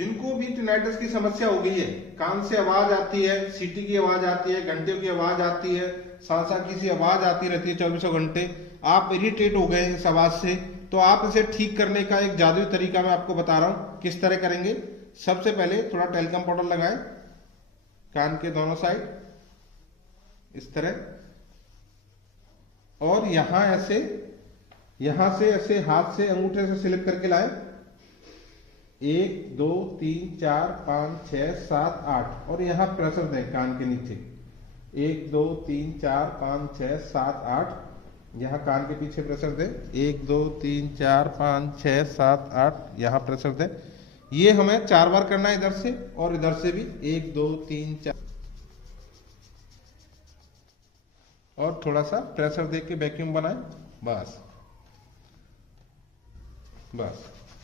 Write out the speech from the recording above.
जिनको भी टिनाइटस की समस्या हो गई है, कान से आवाज आती है, सीटी की आवाज आती है, घंटियों की आवाज आती है, सांसा की सी आवाज आती रहती है 24 घंटे, आप इरिटेट हो गए इस आवाज से, तो आप इसे ठीक करने का एक जादुई तरीका मैं आपको बता रहा हूं किस तरह करेंगे। सबसे पहले थोड़ा टेल्कम पाउडर लगाएं कान के दोनों साइड इस तरह, और यहां से ऐसे हाथ से अंगूठे से स्लिप करके लाए, 1 2 3 4 5 6 7 8, और यहां प्रेशर दें कान के नीचे, 1 2 3 4 5 6 7 8, यहां कान के पीछे प्रेशर दें, 1 2 3 4 5 6 7 8, यहां प्रेशर दें। ये हमें 4 बार करना है, इधर से और इधर से भी, 1 2 3 4, और थोड़ा सा प्रेशर दे के वैक्यूम बनाएं, बस बस।